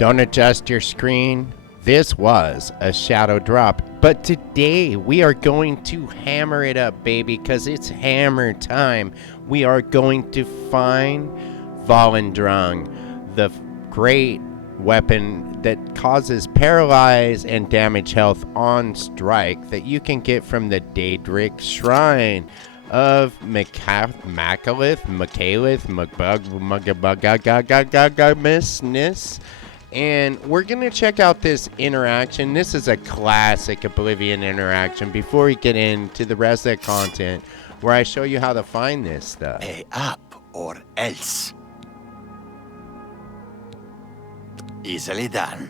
Don't adjust your screen. This was a shadow drop, but today we are going to hammer it up, baby, because it's hammer time. We are going to find Volendrung, the great weapon that causes paralyze and damage health on strike that you can get from the Daedric Shrine of Malacath, and we're going to check out this interaction. This is a classic Oblivion interaction before we get into the rest of the content where I show you how to find this stuff. Pay up or else. Easily done.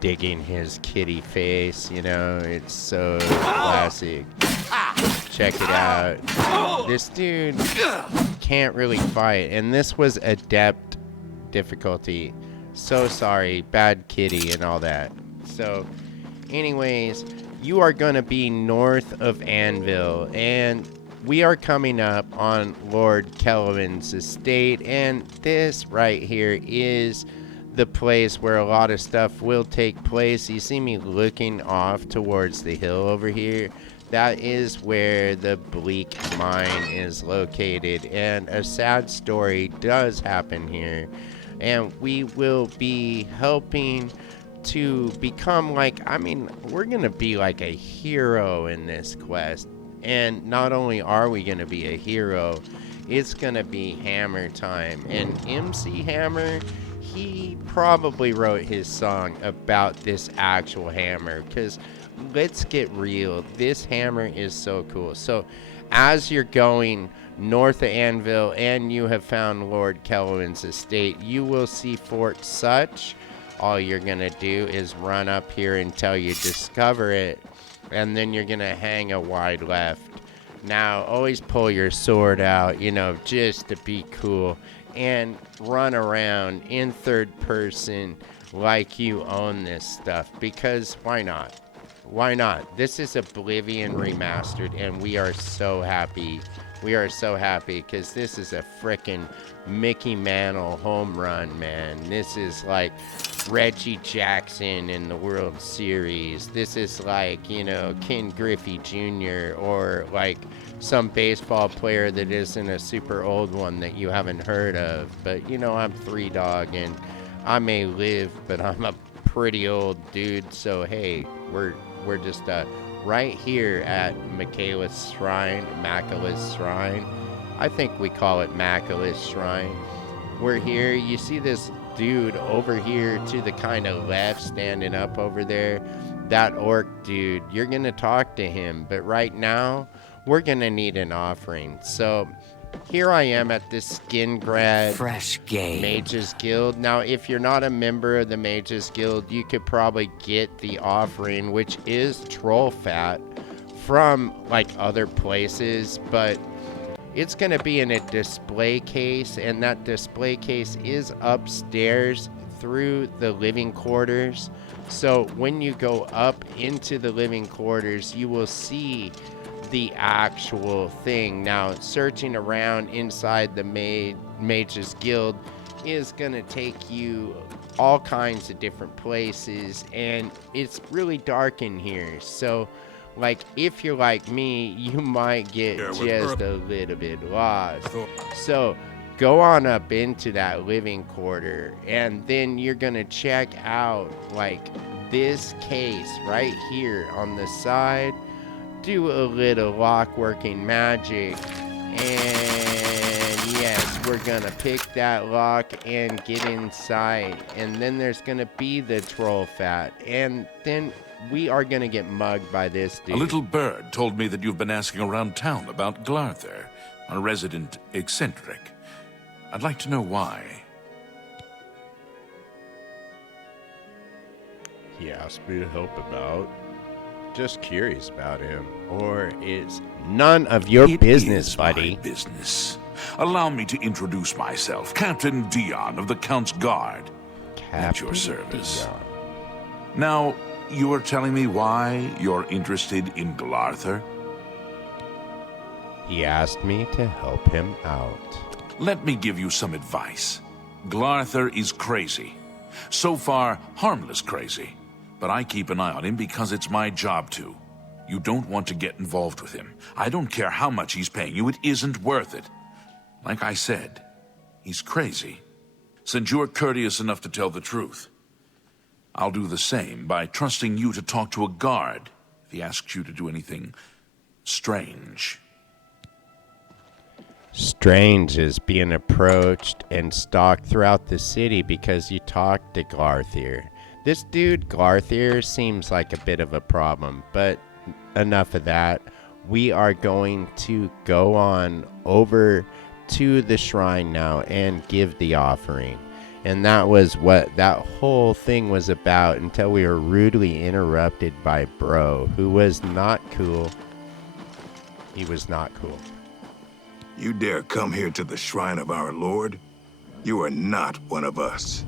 Digging his kitty face, you know, it's so classic. Check it out. This dude can't really fight, and this was adept difficulty. So sorry, bad kitty and all that. So, anyways, you are going to be north of Anvil, and we are coming up on Lord Kelvin's estate, and this right here is the place where a lot of stuff will take place. You see me looking off towards the hill over here? That is where the Bleak Mine is located, and a sad story does happen here, and we will be helping to become we're gonna be like a hero in this quest. And not only are we gonna be a hero, it's gonna be hammer time. And MC Hammer, he probably wrote his song about this actual hammer, because let's get real, this hammer is so cool. So as you're going north of Anvil and you have found Lord Kelvin's estate, you will see Fort Such. All you're gonna do is run up here until you discover it, and then you're gonna hang a wide left. Now always pull your sword out, you know, just to be cool, and run around in third person like you own this stuff, because why not? Why not? This is Oblivion Remastered, and we are so happy. We are so happy because this is a frickin' Mickey Mantle home run, man. This is like Reggie Jackson in the World Series. This is like, you know, Ken Griffey Jr. or like some baseball player that isn't a super old one that you haven't heard of. But, you know, I'm 3Dog, and I may live, but I'm a pretty old dude. So, hey, we're just right here at Malacath's Shrine. I think we call it Malacath's Shrine. We're here. You see this dude over here to the kind of left standing up over there? That orc dude. You're going to talk to him. But right now, we're going to need an offering. So here I am at this Skingrad Fresh game. Mages Guild. Now, if you're not a member of the Mages Guild, you could probably get the offering, which is troll fat, from like other places, but it's going to be in a display case, and that display case is upstairs through the living quarters. So when you go up into the living quarters, you will see the actual thing. Now, searching around inside the Mages Guild is gonna take you all kinds of different places, and it's really dark in here. So, like, if you're like me, you might get just a little bit lost. So, go on up into that living quarter, and then you're gonna check out, like, this case right here on the side. Do a little lock working magic, and yes, we're gonna pick that lock and get inside, and then there's gonna be the troll fat, and then we are gonna get mugged by this dude. A little bird told me that you've been asking around town about Glarther, a resident eccentric. I'd like to know why. He asked me to help him out. Just curious about him, or it's none of your business, buddy. My business. Allow me to introduce myself, Captain Dion of the Count's Guard. At your service. Dion. Now, you were telling me why you're interested in Glarther? He asked me to help him out. Let me give you some advice. Glarther is crazy. So far, harmless crazy. But I keep an eye on him because it's my job to. You don't want to get involved with him. I don't care how much he's paying you, it isn't worth it. Like I said, he's crazy. Since you're courteous enough to tell the truth, I'll do the same by trusting you to talk to a guard if he asks you to do anything strange. Strange is being approached and stalked throughout the city because you talked to Glarther. This dude, Glarther, seems like a bit of a problem, but enough of that. We are going to go on over to the shrine now and give the offering. And that was what that whole thing was about until we were rudely interrupted by Bro, who was not cool. He was not cool. You dare come here to the shrine of our Lord? You are not one of us.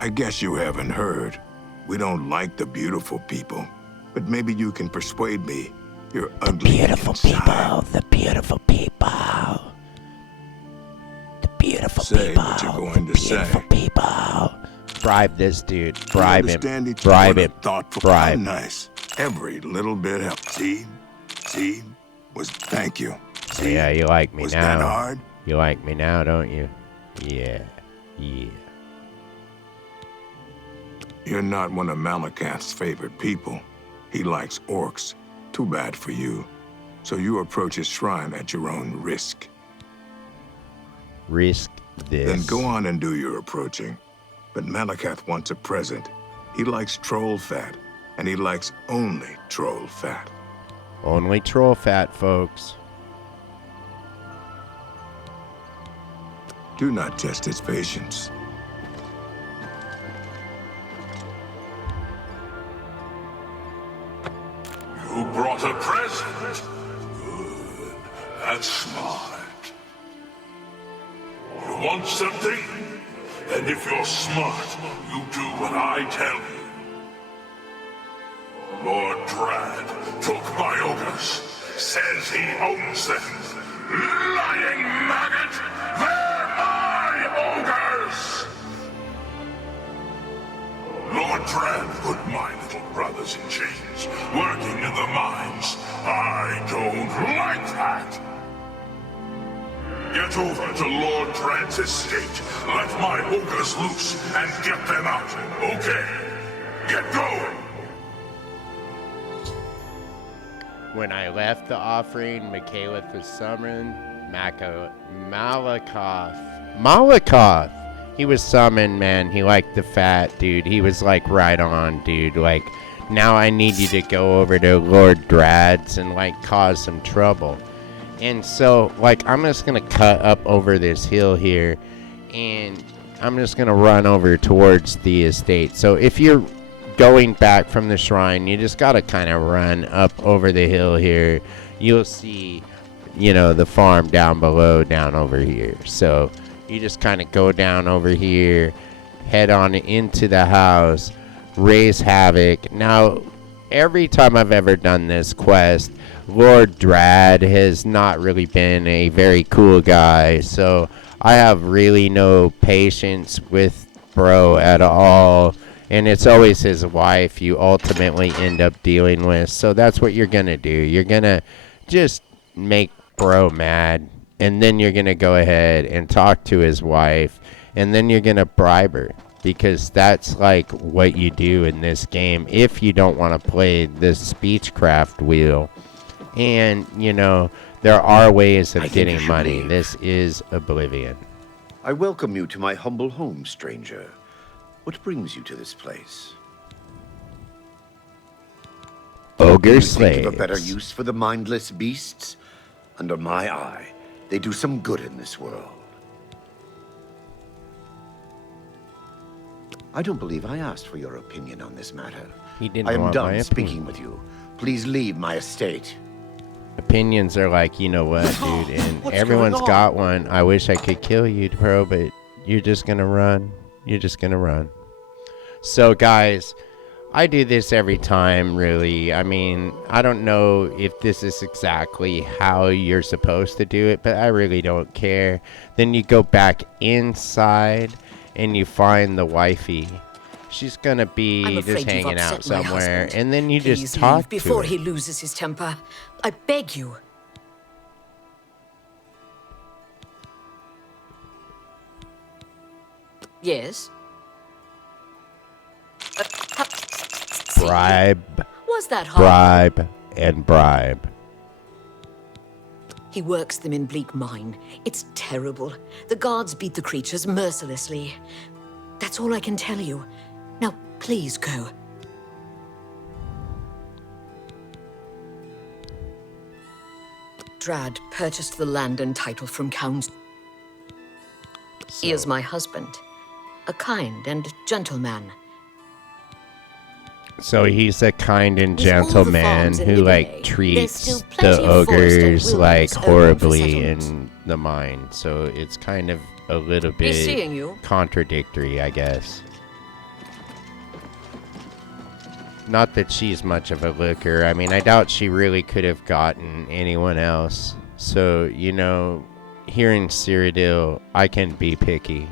I guess you haven't heard. We don't like the beautiful people, but maybe you can persuade me. You're ugly. Beautiful people, the beautiful people. The beautiful say people. What you're going the to beautiful say. people. Bribe this dude. Bribe him. Understand each Bribe other, him. thoughtful. Bribe. How nice. Every little bit helps. See, was thank you. See, Yeah, you like me was now. that hard? You like me now, don't you? Yeah. You're not one of Malacath's favorite people. He likes orcs. Too bad for you. So you approach his shrine at your own risk. Risk this. Then go on and do your approaching. But Malacath wants a present. He likes troll fat, and he likes only troll fat. Only troll fat, folks. Do not test his patience. You brought a present? Good. That's smart. You want something? Then if you're smart, you do what I tell you. Lord Drad took my ogres. Says he owns them. Lying maggot! They're my ogres! Lord Drad put my little brothers in chains, working in the mines. I don't like that. Get over to Lord Drad's estate. Let my ogres loose and get them out. Okay. Get going. When I left the offering, Malacath was summoned. Malacath! He was summoned, man. He liked the fat, dude. He was like right on, dude. Like, now I need you to go over to Lord Drad's and like cause some trouble. And so, like, I'm just gonna cut up over this hill here, and I'm just gonna run over towards the estate. So if you're going back from the shrine, you just gotta kind of run up over the hill here. You'll see, you know, the farm down below, down over here. So you just kind of go down over here, head on into the house, raise havoc. Now, every time I've ever done this quest, Lord Drad has not really been a very cool guy, so I have really no patience with Bro at all. And it's always his wife you ultimately end up dealing with. So that's what you're going to do. You're going to just make Bro mad. And then you're going to go ahead and talk to his wife. And then you're going to bribe her. Because that's like what you do in this game if you don't want to play the speechcraft wheel. And, you know, there are ways of getting money. This is Oblivion. I welcome you to my humble home, stranger. What brings you to this place? Ogre You slaves. think of a better use for the mindless beasts? Under my eye, they do some good in this world. I don't believe I asked for your opinion on this matter. He didn't I am want my done speaking opinion. with you. Please leave my estate. Opinions are like, you know what, dude, and everyone's got one. I wish I could kill you, bro, but you're just gonna run. You're just gonna run. So, guys, I do this every time, really. I mean, I don't know if this is exactly how you're supposed to do it, but I really don't care. Then you go back inside and you find the wifey. She's gonna be I'm just afraid you've hanging out upset my somewhere, husband. and then you Please just talk leave to before her. he loses his temper. I beg you. Yes? See? Bribe, Was that hard? bribe, and bribe. He works them in bleak mine. It's terrible. The guards beat the creatures mercilessly. That's all I can tell you. Now, please go. Drad purchased the land and title from Count. He is my husband. A kind and gentle man. So he's a kind and With all the gentle farms man in who, like, Libya, treats there's still the plenty of forest and ogres, like, wilderness open for horribly settlement. in the mine. So it's kind of a little He's bit seeing you. contradictory, I guess. Not that she's much of a looker. I mean, I doubt she really could have gotten anyone else. So, you know, here in Cyrodiil, I can be picky.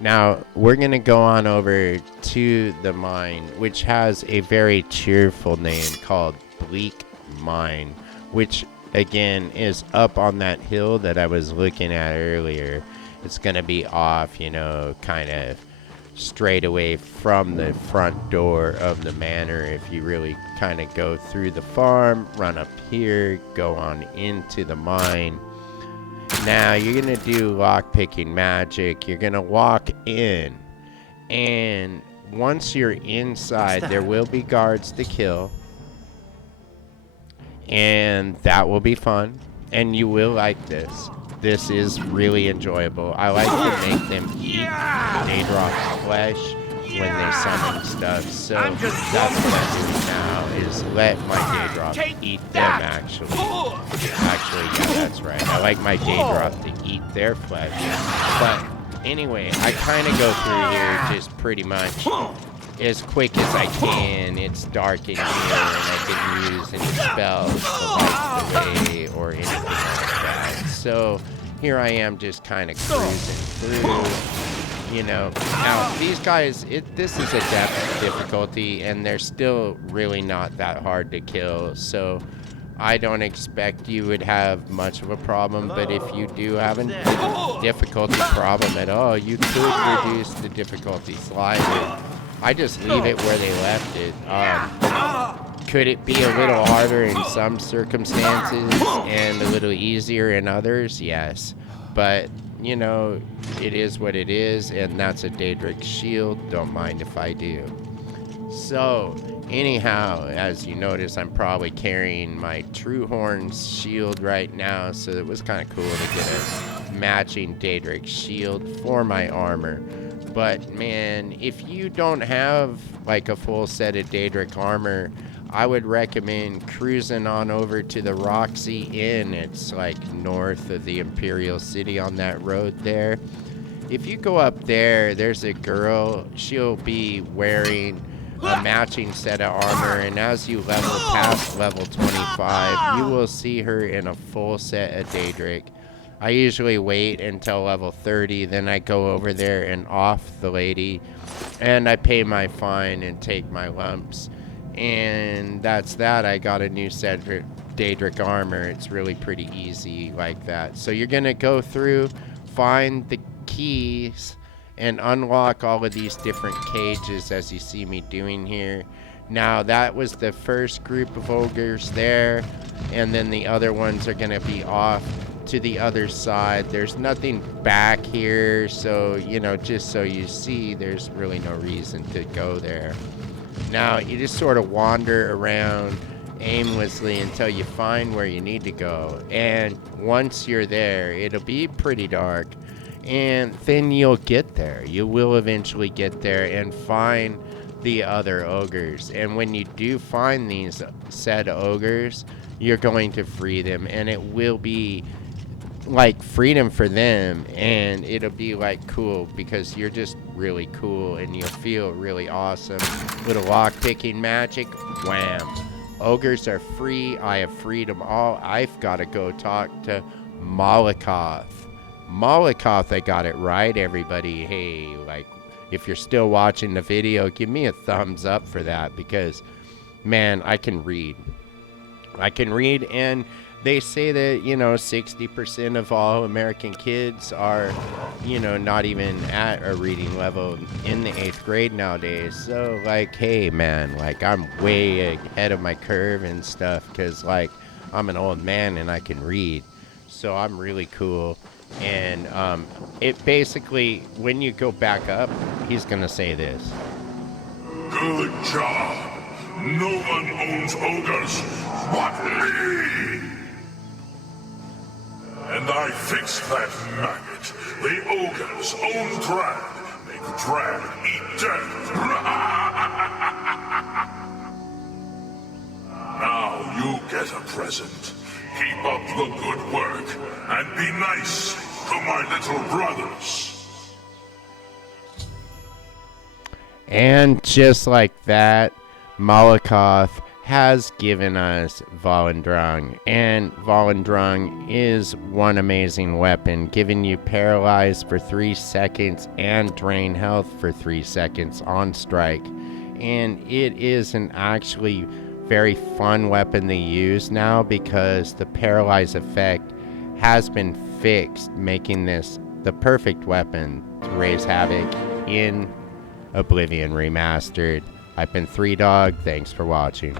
Now, we're going to go on over to the mine, which has a very cheerful name called Bleak Mine, which, again, is up on that hill that I was looking at earlier. It's going to be off, you know, kind of straight away from the front door of the manor. If you really kind of go through the farm, run up here, go on into the mine. Now you're gonna do lockpicking magic. You're gonna walk in, and once you're inside, there will be guards to kill, and that will be fun. And you will like this. This is really enjoyable. I like to make them eat Daedric flesh when they summon stuff. So that's what I'm doing now, is let my Daedric eat them, actually. Actually, yeah, that's right. I like my Daedric to eat their flesh. But anyway, I kind of go through here just pretty much as quick as I can. It's dark in here, and I can use any spells to light the way or anything like that. So here I am, just kind of cruising through, you know. Now these guys, this is a depth difficulty, and they're still really not that hard to kill. So I don't expect you would have much of a problem, but if you do have a difficulty problem at all, you could reduce the difficulty slightly. I just leave it where they left it. Could it be a little harder in some circumstances and a little easier in others? Yes. But, you know, it is what it is, and that's a Daedric shield. Don't mind if I do. So, anyhow, as you notice, I'm probably carrying my True Horns shield right now, so it was kind of cool to get a matching Daedric shield for my armor. But, man, if you don't have, like, a full set of Daedric armor, I would recommend cruising on over to the Roxy Inn. It's, like, north of the Imperial City on that road there. If you go up there, there's a girl. She'll be wearing a matching set of armor, and as you level past level 25, you will see her in a full set of Daedric. I usually wait until level 30, then I go over there and off the lady, and I pay my fine and take my lumps. And that's that. I got a new set of Daedric armor. It's really pretty easy like that. So you're going to go through, find the keys, and unlock all of these different cages as you see me doing here. Now that was the first group of ogres there, and then the other ones are going to be off to the other side. There's nothing back here, so, you know, just so you see, there's really no reason to go there. Now you just sort of wander around aimlessly until you find where you need to go, and once you're there, it'll be pretty dark, and then you'll get there. You will eventually get there and find the other ogres, and when you do find these said ogres, you're going to free them, and it will be like freedom for them, and it'll be like cool because you're just really cool and you'll feel really awesome. Little lock picking magic, wham. Ogres are free. I have freed them all. I've got to go talk to Malacath. Malacath, I got it right, everybody. Hey, like, if you're still watching the video, give me a thumbs up for that because, man, I can read. I can read, and they say that, 60% of all American kids are, not even at a reading level in the 8th grade nowadays. So, like, hey, man, like, I'm way ahead of my curve and stuff because, like, I'm an old man and I can read. So I'm really cool. And it basically, when you go back up, he's going to say this. Good job. No one owns ogres but me! And I fixed that maggot. The ogre's own drag. Make drag eat death. Now you get a present. Keep up the good work and be nice to my little brothers. And just like that, Malacath has given us Volendrung, and Volendrung is one amazing weapon, giving you paralyzed for 3 seconds and drain health for 3 seconds on strike. And it is an actually very fun weapon to use now because the paralyze effect has been fixed, making this the perfect weapon to raise havoc in Oblivion Remastered. I've been 3Dog, thanks for watching.